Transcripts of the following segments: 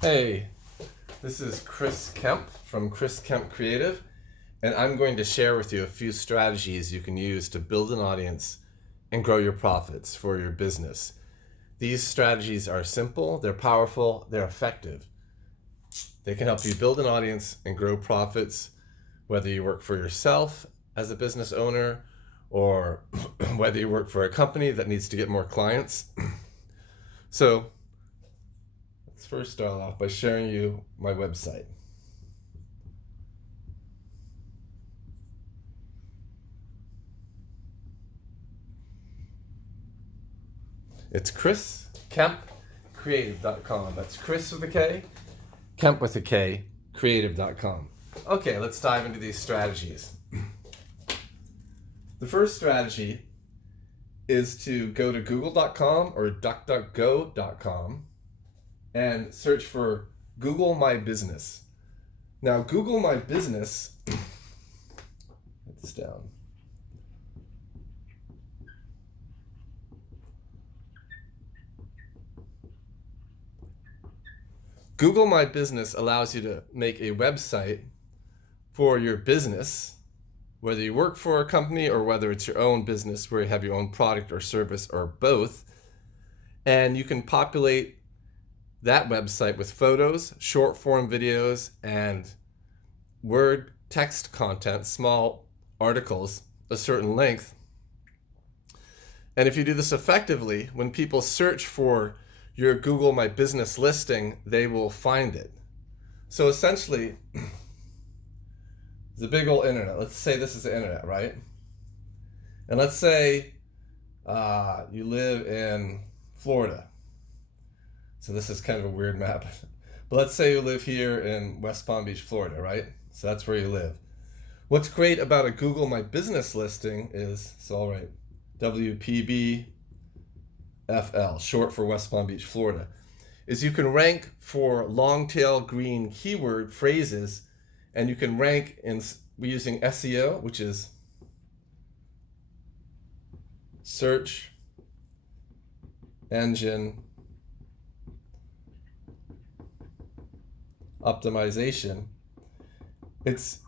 Hey, this is Kris Kemp from Kris Kemp Creative, and I'm going to share with you a few strategies you can use to build an audience and grow your profits for your business. These strategies are simple, they're powerful, they're effective. They can help you build an audience and grow profits, whether you work for yourself as a business owner or whether you work for a company that needs to get more clients. So, let's first start off by sharing you my website. It's kriskempcreative.com. That's Kris with a K, Kemp with a K, creative.com. Okay, let's dive into these strategies. The first strategy is to go to google.com or duckduckgo.com and search for Google My Business. Now, Google My Business, write this down. Google My Business allows you to make a website for your business, whether you work for a company or whether it's your own business where you have your own product or service or both. And you can populate that website with photos, short form videos, and word text content, small articles, a certain length. And if you do this effectively, when people search for your Google My Business listing, they will find it. So essentially, the big old internet. Let's say this is the internet, right? And let's say you live in Florida. So this is kind of a weird map. But let's say you live here in West Palm Beach, Florida, right? So that's where you live. What's great about a Google My Business listing is, WPBFL, short for West Palm Beach, Florida, is you can rank for long tail green keyword phrases, and you can rank using SEO, which is search engine optimization. It's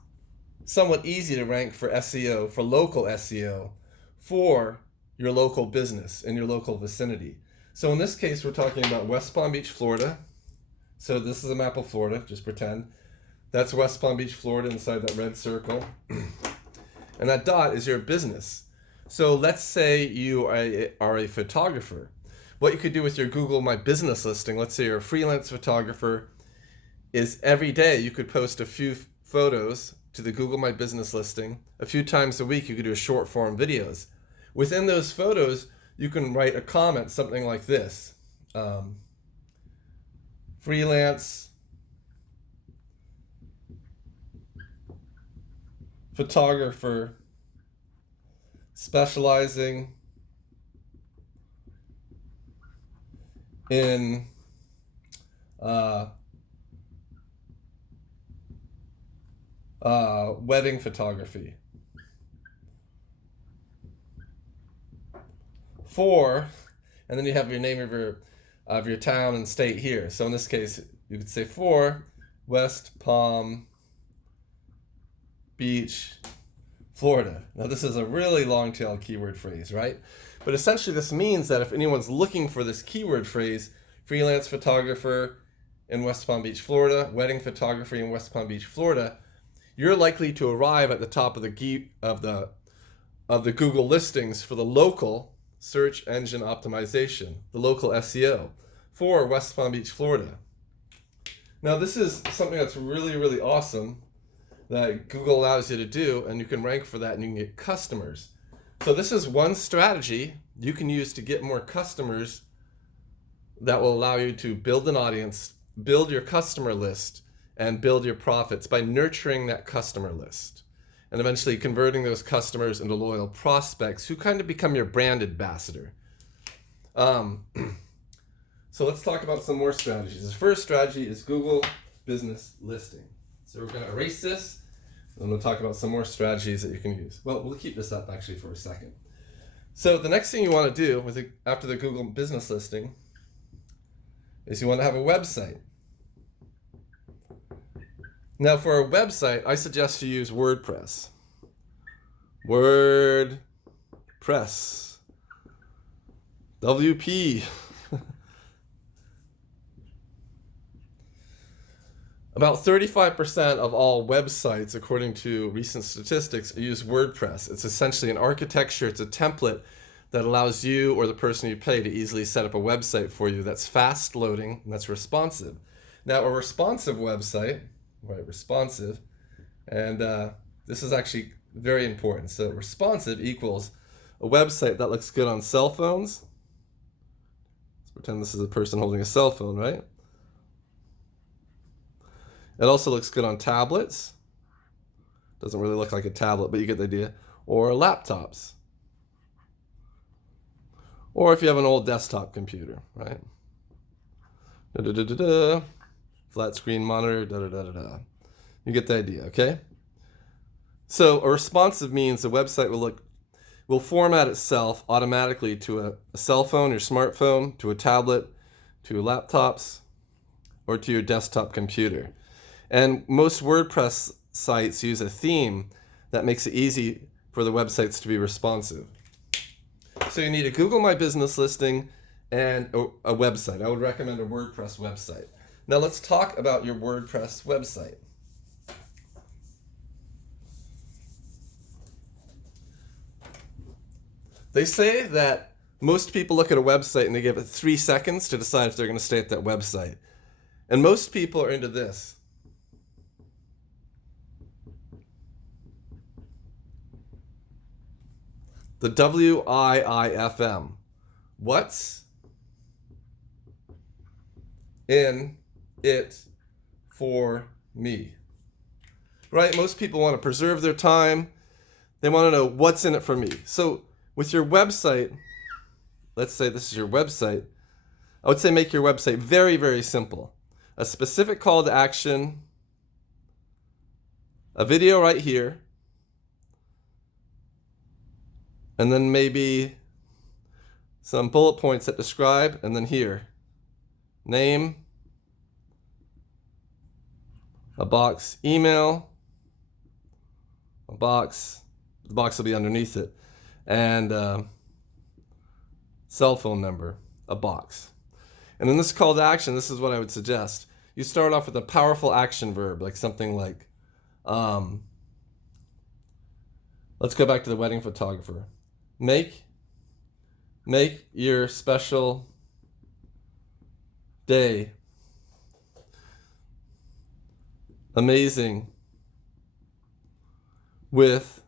somewhat easy to rank for SEO, for local SEO, for your local business in your local vicinity. So in this case, we're talking about West Palm Beach, Florida. So this is a map of Florida, just pretend. That's West Palm Beach, Florida, inside that red circle. And that dot is your business. So let's say you are a photographer. What you could do with your Google My Business listing, let's say you're a freelance photographer, is every day you could post a few photos to the Google My Business listing. A few times a week you could do short form videos. Within those photos, you can write a comment, something like this. Freelance photographer specializing in wedding photography. For, and then you have your name of your town and state here. So in this case, you could say for West Palm Beach, Florida. Now this is a really long tail keyword phrase, right? But essentially this means that if anyone's looking for this keyword phrase, freelance photographer in West Palm Beach, Florida, wedding photography in West Palm Beach, Florida, you're likely to arrive at the top of the Google listings for the local search engine optimization, the local SEO for West Palm Beach, Florida. Now this is something that's really, really awesome that Google allows you to do, and you can rank for that and you can get customers. So this is one strategy you can use to get more customers that will allow you to build an audience, build your customer list, and build your profits by nurturing that customer list and eventually converting those customers into loyal prospects who kind of become your brand ambassador. So let's talk about some more strategies. The first strategy is Google Business Listing. So we're going to erase this, and we'll talk about some more strategies that you can use. Well, we'll keep this up actually for a second. So the next thing you want to do after the Google Business Listing is you want to have a website. Now for a website, I suggest you use WordPress. WordPress. WP. About 35% of all websites, according to recent statistics, use WordPress. It's essentially an architecture, it's a template that allows you or the person you pay to easily set up a website for you that's fast loading and that's responsive. Now, a responsive website, right, responsive, and this is actually very important. So responsive equals a website that looks good on cell phones. Let's pretend this is a person holding a cell phone, right? It also looks good on tablets. Doesn't really look like a tablet, but you get the idea. Or laptops. Or if you have an old desktop computer, right? Flat screen monitor, You get the idea, okay? So a responsive means the website will format itself automatically to a cell phone, your smartphone, to a tablet, to laptops, or to your desktop computer. And most WordPress sites use a theme that makes it easy for the websites to be responsive. So you need a Google My Business listing and a website. I would recommend a WordPress website. Now let's talk about your WordPress website. They say that most people look at a website and they give it 3 seconds to decide if they're going to stay at that website. And most people are into this. The WIIFM. What's in it for me? Right? Most people want to preserve their time. They want to know what's in it for me. So with your website, let's say this is your website, I would say make your website very, very simple. A specific call to action, a video right here, and then maybe some bullet points that describe, and then here, name, a box, email, a box, the box will be underneath it, and cell phone number, a box. And in this call to action, this is what I would suggest. You start off with a powerful action verb, like something like, let's go back to the wedding photographer. Make your special day amazing with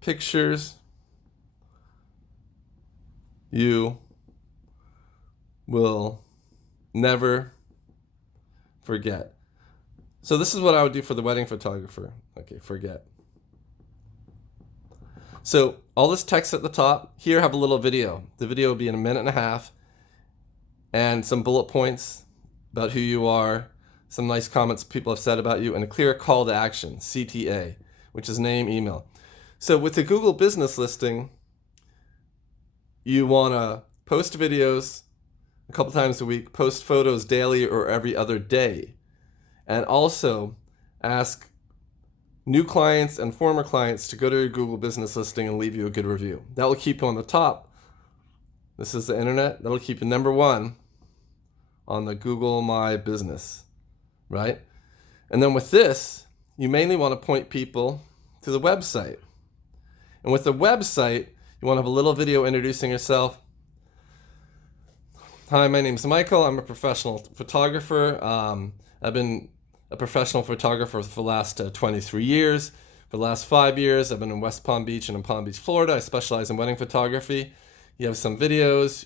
pictures you will never forget. So this is what I would do for the wedding photographer. Okay, forget. So all this text at the top, here have a little video. The video will be in 1.5 minutes, and some bullet points about who you are, some nice comments people have said about you, and a clear call to action, CTA, which is name, email. So with the Google Business listing, you want to post videos a couple times a week, post photos daily or every other day, and also ask new clients and former clients to go to your Google Business listing and leave you a good review. That will keep you on the top. This is the internet. That'll keep you #1 on the Google My Business, right? And then with this, you mainly want to point people to the website. And with the website, you want to have a little video introducing yourself. Hi, my name's Michael. I'm a professional photographer. I've been a professional photographer for the last 23 years. For the last 5 years, I've been in West Palm Beach and in Palm Beach, Florida. I specialize in wedding photography. You have some videos.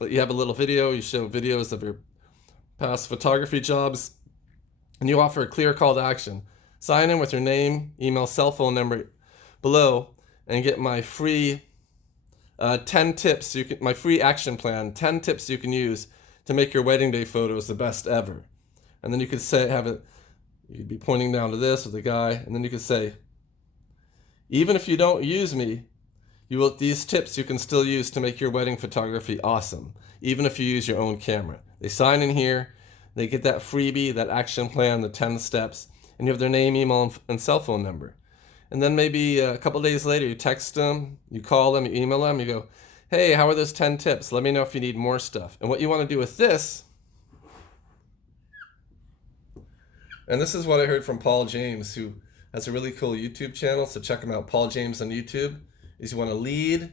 You have a little video. You show videos of your past photography jobs. And you offer a clear call to action. Sign in with your name, email, cell phone number below, and get my free 10 tips. My free action plan, 10 tips you can use to make your wedding day photos the best ever. And then you could you'd be pointing down to this with the guy, and then you could say, even if you don't use me, these tips you can still use to make your wedding photography awesome, even if you use your own camera. They sign in here, They get that freebie, that action plan, the 10 steps, and you have their name, email, and cell phone number. And then maybe a couple days later, you text them, you call them, you email them, you go, hey, how are those 10 tips? Let me know if you need more stuff. And what you want to do with this, and this is what I heard from Paul James, who has a really cool YouTube channel, so check him out, Paul James on YouTube, is you want to lead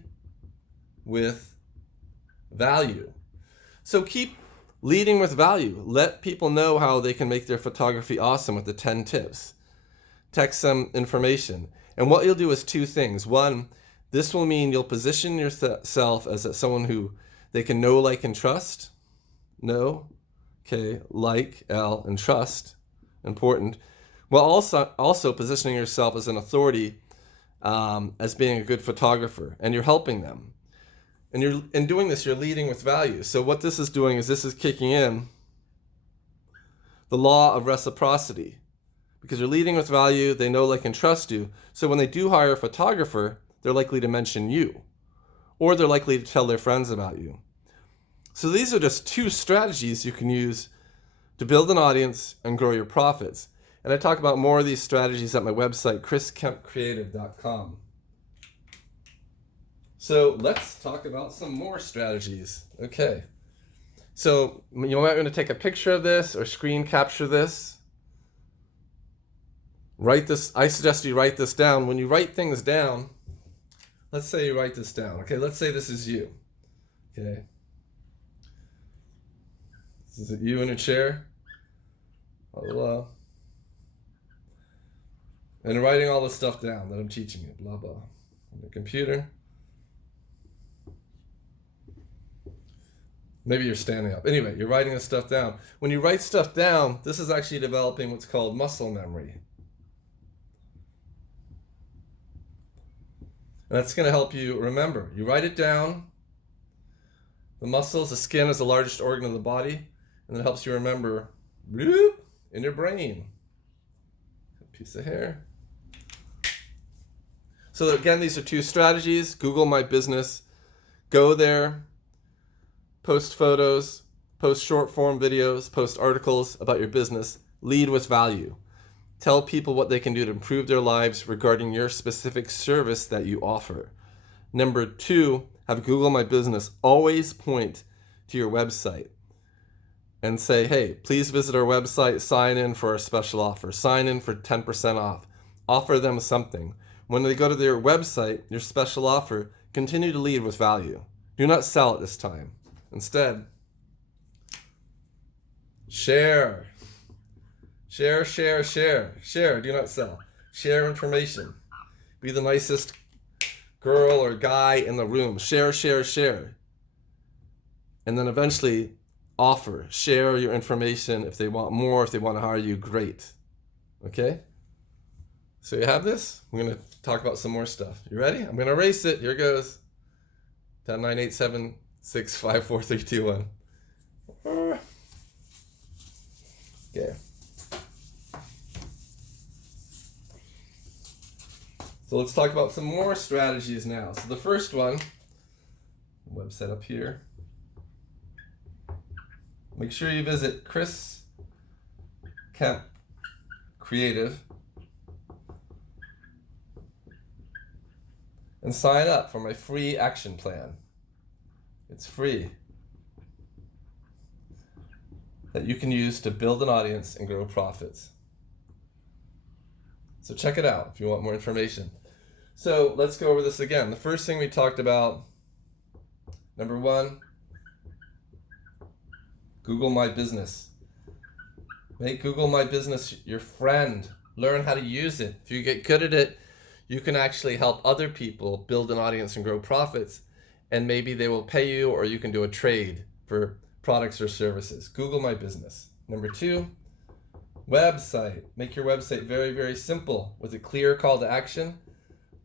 with value. So keep leading with value. Let people know how they can make their photography awesome with the 10 tips. Text them information. And what you'll do is two things. One, this will mean you'll position yourself as someone who they can know, like, and trust. Know, okay, like, L, and trust. Important. While also positioning yourself as an authority, as being a good photographer, and you're helping them. And in doing this, you're leading with value. So what this is doing is this is kicking in the law of reciprocity. Because you're leading with value, they know, like, and trust you. So when they do hire a photographer, they're likely to mention you. Or they're likely to tell their friends about you. So these are just two strategies you can use to build an audience and grow your profits. And I talk about more of these strategies at my website, kriskempcreative.com. So let's talk about some more strategies. Okay. So you might want to take a picture of this or screen capture this. Write this. I suggest you write this down. When you write things down, let's say you write this down. Okay, let's say this is you. Okay. This is you in a chair. Hello. And writing all the stuff down that I'm teaching you. Blah, blah. On the computer. Maybe you're standing up. Anyway, you're writing this stuff down. When you write stuff down, this is actually developing what's called muscle memory. And that's going to help you remember. You write it down. The muscles, the skin is the largest organ of the body. And it helps you remember in your brain. A piece of hair. So again, these are two strategies. Google My Business. Go there. Post photos. Post short form videos. Post articles about your business. Lead with value. Tell people what they can do to improve their lives regarding your specific service that you offer. Number 2, have Google My Business always point to your website and say, hey, please visit our website, sign in for our special offer, sign in for 10% off, offer them something. When they go to their website, your special offer, continue to lead with value. Do not sell at this time. Instead, share. Share, share, share. Share, do not sell. Share information. Be the nicest girl or guy in the room. Share, share, share. And then eventually offer. Share your information. If they want more, if they want to hire you, great. Okay? So you have this. I'm going to talk about some more stuff. You ready? I'm going to erase it. Here goes. 10, 9, 8, 7, 6, 5, 4, 3, 2, 1. Okay. So let's talk about some more strategies now. So the first one, website up here. Make sure you visit Kris Kemp Creative and sign up for my free action plan. It's free. That you can use to build an audience and grow profits. So check it out if you want more information. So let's go over this again. The first thing we talked about, number 1, Google My Business. Make Google My Business your friend. Learn how to use it. If you get good at it, you can actually help other people build an audience and grow profits. And maybe they will pay you, or you can do a trade for products or services. Google My Business. Number 2, website. Make your website very, very simple with a clear call to action.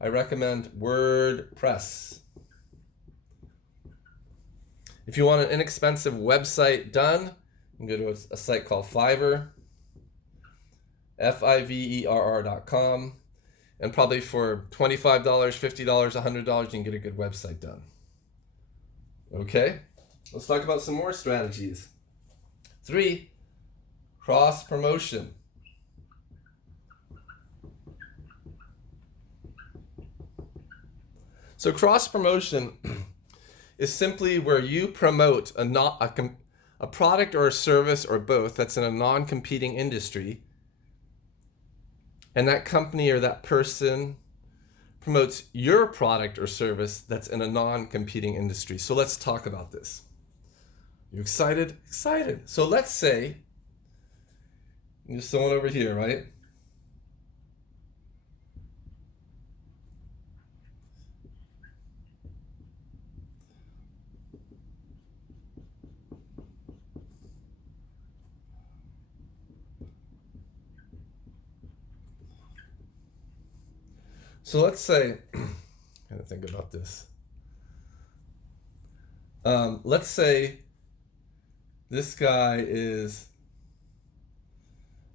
I recommend WordPress. If you want an inexpensive website done, you can go to a site called Fiverr, Fiverr.com, and probably for $25, $50, $100, you can get a good website done. Okay, let's talk about some more strategies. 3, Cross promotion. So cross promotion is simply where you promote a product or a service or both that's in a non-competing industry, and that company or that person promotes your product or service that's in a non-competing industry. So let's talk about this. You excited? Excited. So let's say there's someone over here, right? So let's say, I'm gonna think about this. Let's say this guy is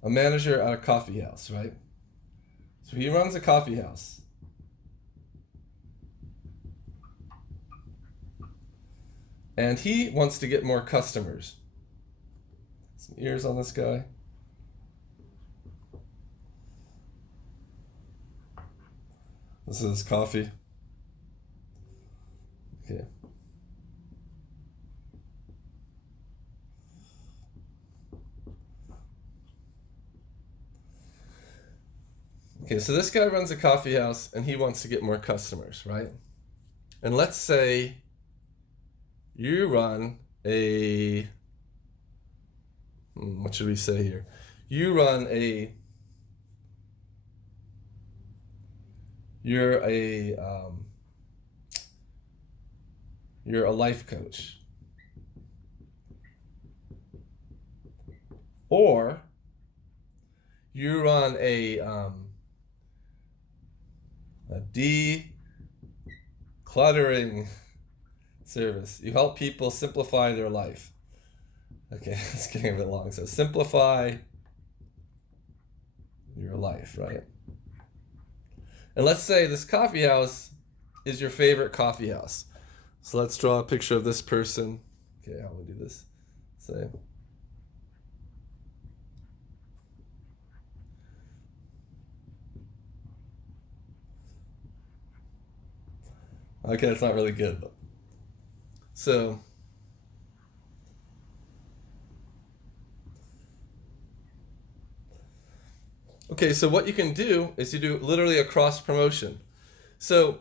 a manager at a coffee house, right? So he runs a coffee house. And he wants to get more customers. Some ears on this guy. This is coffee. Okay. Okay, so this guy runs a coffee house and he wants to get more customers, right? And let's say you run a, what should we say here? You run a, you're a life coach. Or you run a decluttering service. You help people simplify their life. Okay, it's getting a bit long. So simplify your life, right? And let's say this coffee house is your favorite coffee house. So let's draw a picture of this person. Okay, how will we do this? Say. Okay, it's not really good. So, okay, so what you can do is you do literally a cross promotion. So,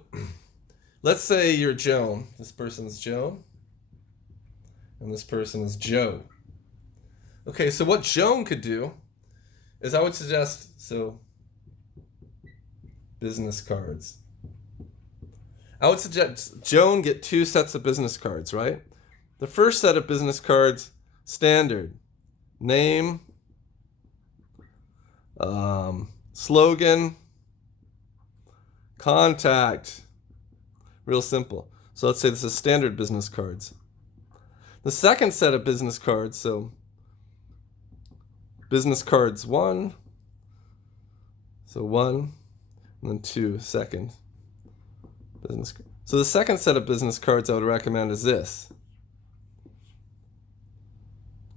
let's say you're Joan. This person's Joan. And this person is Joe. Okay, so what Joan could do is I would suggest, so, business cards. I would suggest Joan get 2 sets of business cards, right? The first set of business cards, standard. Name, slogan, contact. Real simple. So let's say this is standard business cards. The second set of business cards, so business cards 1, so 1, and then 2, second. Business. So the second set of business cards I would recommend is this.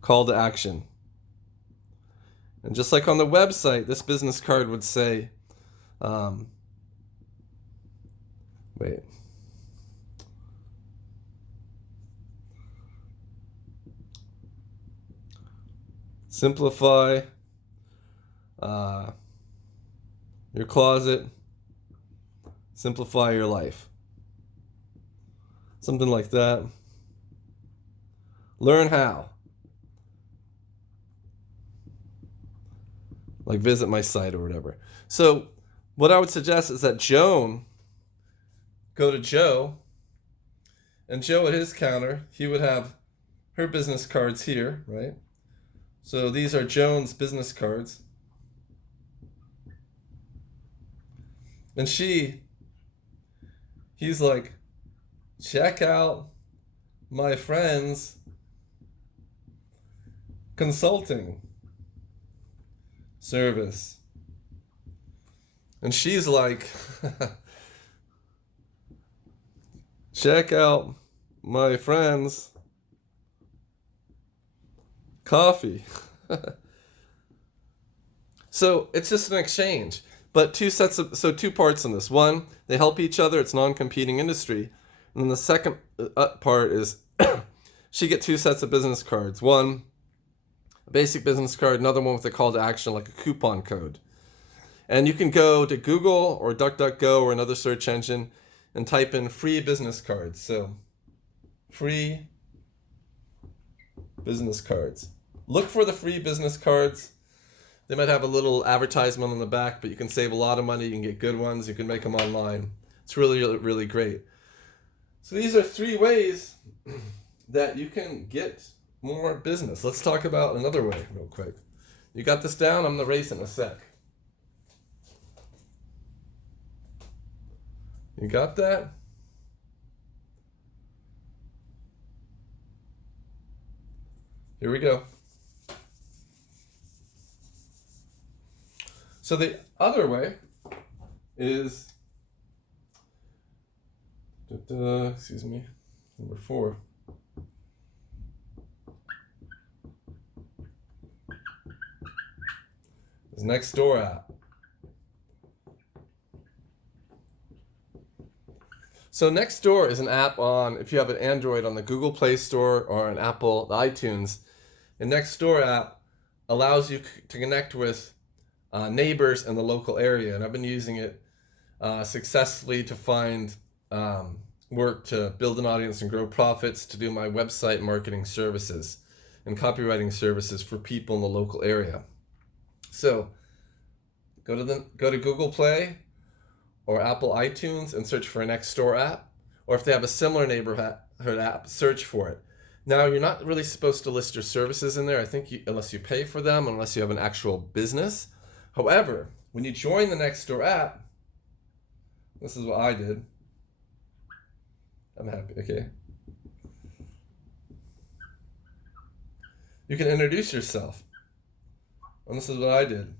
Call to action. And just like on the website, this business card would say, simplify your closet. Simplify your life. Something like that. Learn how. Like visit my site or whatever. So what I would suggest is that Joan go to Joe, and Joe at his counter, he would have her business cards here, right? So these are Joan's business cards. And he's like, check out my friend's consulting service. And she's like, check out my friend's coffee. So it's just an exchange. But two parts in this. One, they help each other. It's non-competing industry. And then the second part is she get two sets of business cards. One, a basic business card, another one with a call to action, like a coupon code. And you can go to Google or DuckDuckGo or another search engine and type in free business cards. So free business cards. Look for the free business cards. They might have a little advertisement on the back, but you can save a lot of money. You can get good ones. You can make them online. It's really, really, really great. So these are 3 ways that you can get more business. Let's talk about another way real quick. You got this down? I'm going to race in a sec. You got that? Here we go. So the other way is, excuse me, number 4. Is Nextdoor app. So Nextdoor is an app on, if you have an Android, on the Google Play Store or an Apple iTunes. The Nextdoor app allows you to connect with neighbors in the local area, and I've been using it successfully to find work to build an audience and grow profits, to do my website marketing services and copywriting services for people in the local area. So go to Google Play or Apple iTunes and search for a Nextdoor app, or if they have a similar neighborhood app, search for it. Now, you're not really supposed to list your services in there, I think, unless you pay for them, unless you have an actual business. However, when you join the Nextdoor app, this is what I did. I'm happy, okay. You can introduce yourself. And this is what I did.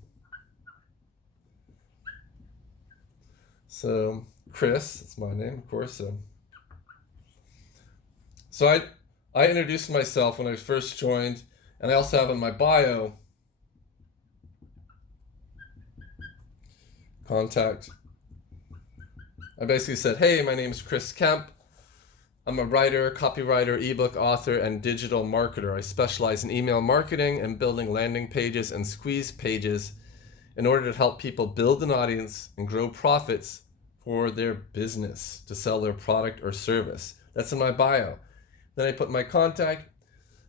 So, Kris, it's my name, of course. So I introduced myself when I first joined, and I also have in my bio contact. I basically said, hey, my name is Kris Kemp. I'm a writer, copywriter, ebook author, and digital marketer. I specialize in email marketing and building landing pages and squeeze pages in order to help people build an audience and grow profits for their business to sell their product or service. That's in my bio. Then I put my contact.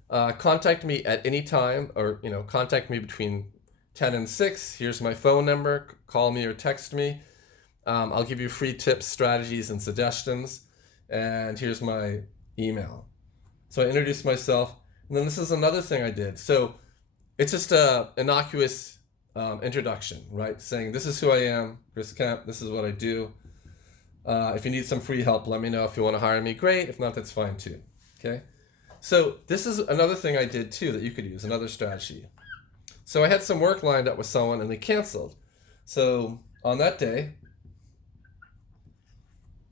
Contact me at any time, or contact me between 10 and 6. Here's my phone number. Call me or text me. I'll give you free tips, strategies, and suggestions. And here's my email. So I introduced myself. And then this is another thing I did. So it's just a innocuous introduction, right? Saying, this is who I am, Kris Kemp. This is what I do. If you need some free help, let me know. If you want to hire me, great. If not, that's fine too. Okay. So this is another thing I did too that you could use, another strategy. So I had some work lined up with someone and they canceled. So on that day,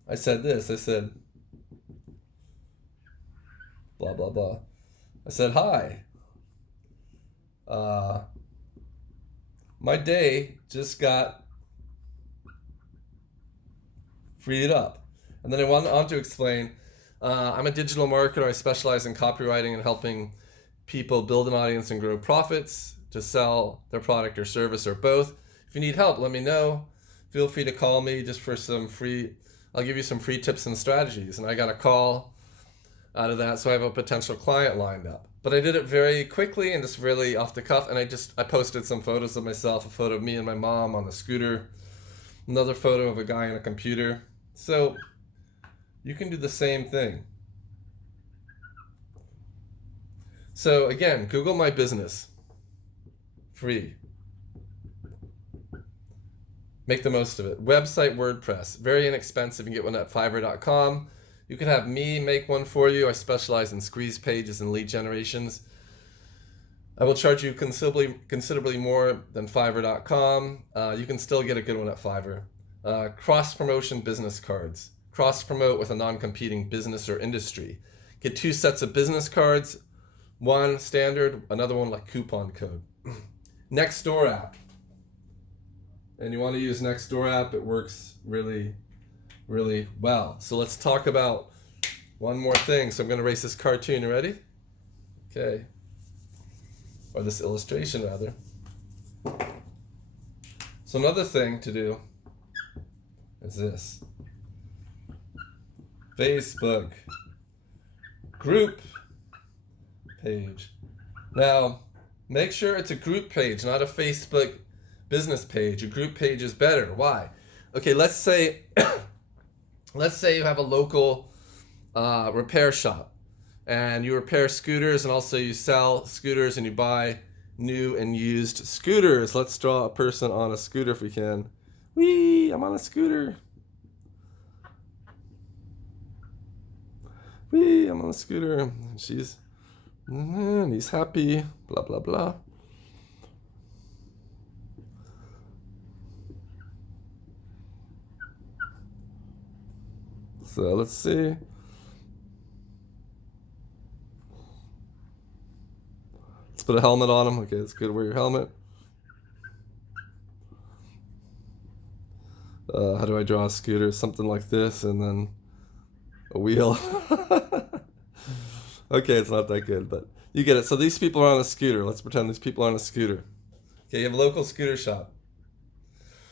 I said this. I said, blah, blah, blah. I said, hi. My day just got freed up. And then I went on to explain, I'm a digital marketer. I specialize in copywriting and helping people build an audience and grow profits to sell their product or service or both. If you need help, let me know. Feel free to call me just for I'll give you some free tips and strategies. And I got a call out of that, so I have a potential client lined up. But I did it very quickly and just really off the cuff. And I posted some photos of myself, a photo of me and my mom on the scooter, another photo of a guy on a computer. So you can do the same thing. So again, Google my business. Free. Make the most of it. Website WordPress. Very inexpensive. You can get one at Fiverr.com. You can have me make one for you. I specialize in squeeze pages and lead generations. I will charge you considerably more than Fiverr.com. You can still get a good one at Fiverr. Cross-promotion business cards. Cross-promote with a non-competing business or industry. Get 2 sets of business cards. One standard, another one like coupon code. Nextdoor app. and you want to use Nextdoor app, it works really, really well. So let's talk about one more thing. So I'm going to erase this cartoon. You ready? Okay. Or this illustration, rather. So another thing to do is this. Facebook group page. Now, make sure it's a group page, not a Facebook business page. A group page is better. Why? Okay, let's say you have a local repair shop, and you repair scooters, and also you sell scooters, and you buy new and used scooters. Let's draw a person on a scooter if we can. Whee! I'm on a scooter. Whee! I'm on a scooter. And he's happy. Blah blah blah. So let's see. Let's put a helmet on him. Okay, it's good. Wear your helmet. How do I draw a scooter? Something like this, and then a wheel. Okay, it's not that good, but you get it. So these people are on a scooter. Let's pretend these people are on a scooter. Okay, you have a local scooter shop.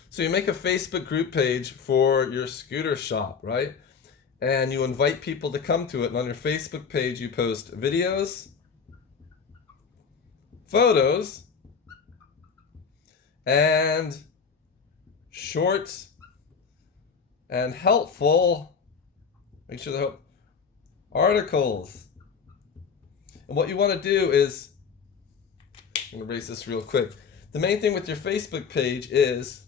So you make a Facebook group page for your scooter shop, right? And you invite people to come to it. And on your Facebook page, you post videos, photos, and short and helpful, make sure they're articles. And what you want to do is, I'm going to erase this real quick. The main thing with your Facebook page is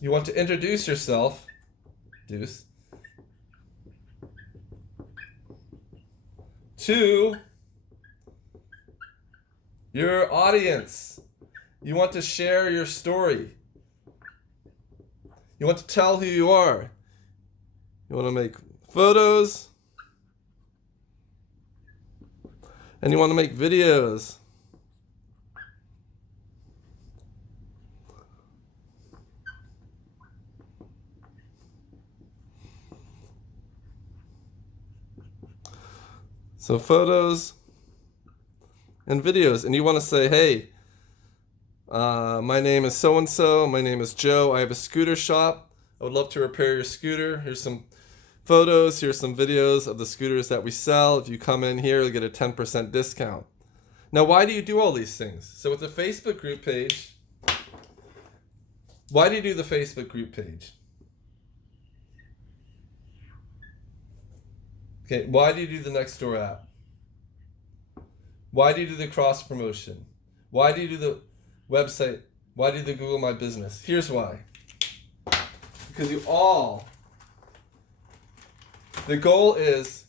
you want to introduce yourself, to your audience. You want to share your story. You want to tell who you are. You want to make photos. And you want to make videos. So photos and videos. And you want to say, hey, my name is so-and-so. My name is Joe. I have a scooter shop. I would love to repair your scooter. Here's some photos. Here's some videos of the scooters that we sell. If you come in here, you'll get a 10% discount. Now, why do you do all these things? So with the Facebook group page, why do you do the Facebook group page? Okay, why do you do the Nextdoor app? Why do you do the cross promotion? Why do you do the website? Why do you do the Google My Business? Here's why. Because the goal is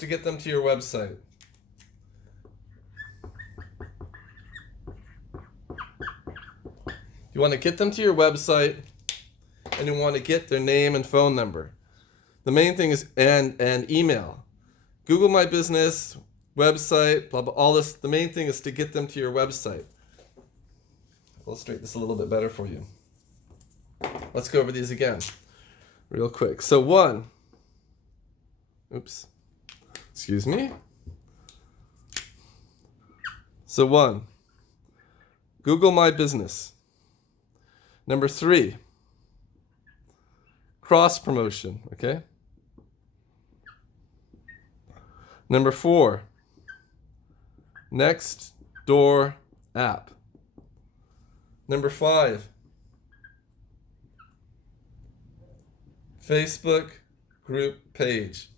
to get them to your website. You want to get them to your website, and you want to get their name and phone number. The main thing is, and email. Google My Business, website, blah, blah, all this. The main thing is to get them to your website. I'll illustrate this a little bit better for you. Let's go over these again real quick. So excuse me. So 1, Google My Business. Number 3, cross promotion, okay? Number 4, Nextdoor app. Number 5, Facebook group page.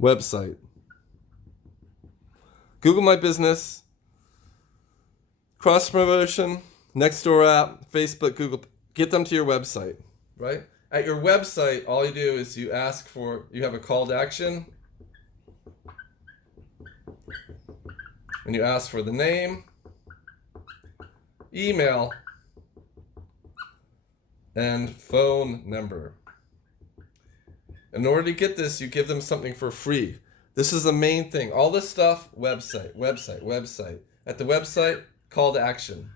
Website. Google My Business, cross promotion, Nextdoor app, Facebook, Google. Get them to your website, right? At your website, all you do is you have a call to action, and you ask for the name, email, and phone number. In order to get this, you give them something for free. This is the main thing. All this stuff, website, website, website. At the website, call to action.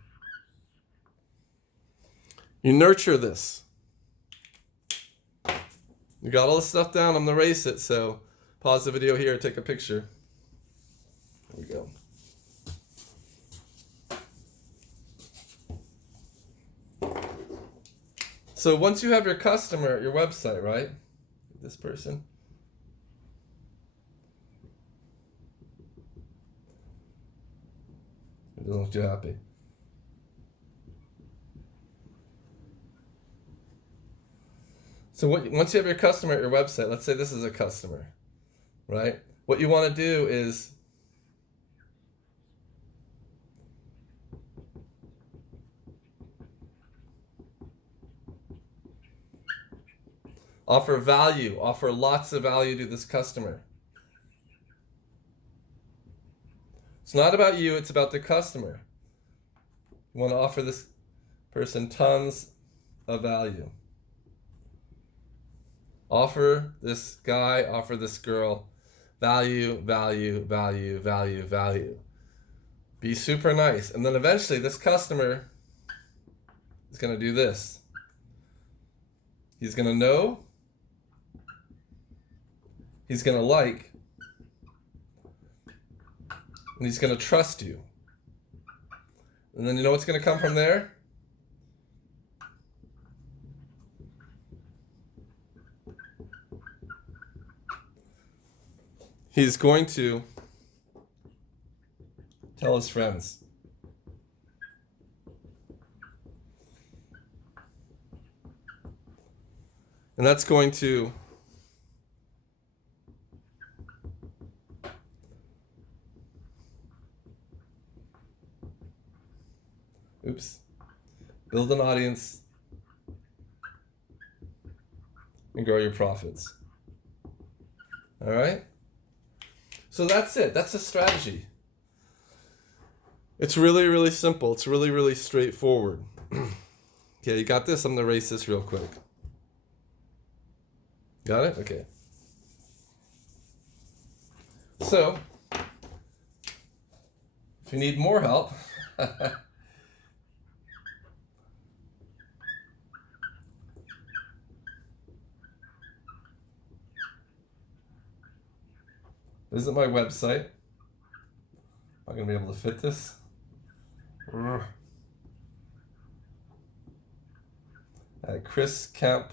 You nurture this. You got all this stuff down. I'm going to erase it, so pause the video here, take a picture. There we go. So once you have your customer at your website, right? This person. It doesn't look too happy. So once you have your customer at your website, let's say this is a customer, right? What you want to do is offer value, offer lots of value to this customer. It's not about you, it's about the customer. You want to offer this person tons of value. Offer this guy, offer this girl value, value, value, value, value. Be super nice. And then eventually this customer is going to do this. He's going to know. He's going to like. And he's going to trust you. And then you know what's going to come from there? He's going to tell his friends. And that's going to build an audience and grow your profits. All right? So that's it. That's the strategy. It's really, really simple. It's really, really straightforward. Okay, you got this? I'm going to erase this real quick. Got it? Okay. So, if you need more help, visit my website. I'm going to be able to fit this. At Kris Kemp